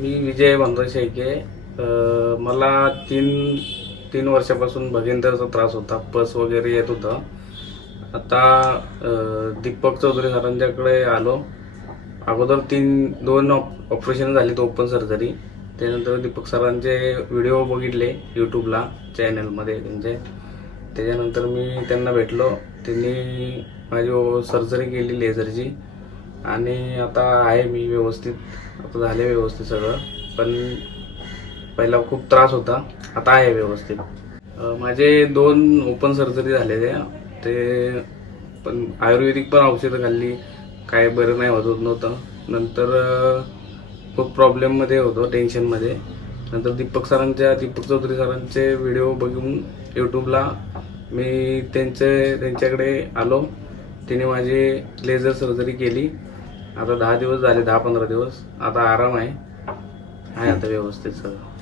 मी विजय भानुराज शेके मला तीन तीन वर्षापासून भगिंदरचा त्रास होता. पस वगैरे येत होता. आता दीपक चौधरी सरांच्याकडे आलो. अगोदर तीन दोन ऑप ऑपरेशन झाली ओपन सर्जरी. त्यानंतर दीपक सरांचे व्हिडिओ बघितले यूट्यूबला चॅनलमध्ये त्यांचे. त्याच्यानंतर मी त्यांना भेटलो. त्यांनी माझी सर्जरी केली लेझरची. आणि आता आहे मी व्यवस्थित आता झाले व्यवस्थित सगळं. पण पहिला खूप त्रास होता आता आहे व्यवस्थित. माझे दोन ओपन सर्जरी झालेल्या ते पण आयुर्वेदिक पण औषधं खाल्ली. काय बरं नाही होत होत नव्हतं. नंतर खूप प्रॉब्लेममध्ये होतो टेन्शनमध्ये नंतर दीपक सरांच्या दीपक चौधरी सरांचे व्हिडिओ बघून यूट्यूबला मी त्यांचे त्यांच्याकडे आलो. तिने माझी लेझर सर्जरी केली. आता दहा दिवस झाले दहा पंधरा दिवस. आता आराम आहे. आहे आता व्यवस्थित सगळं.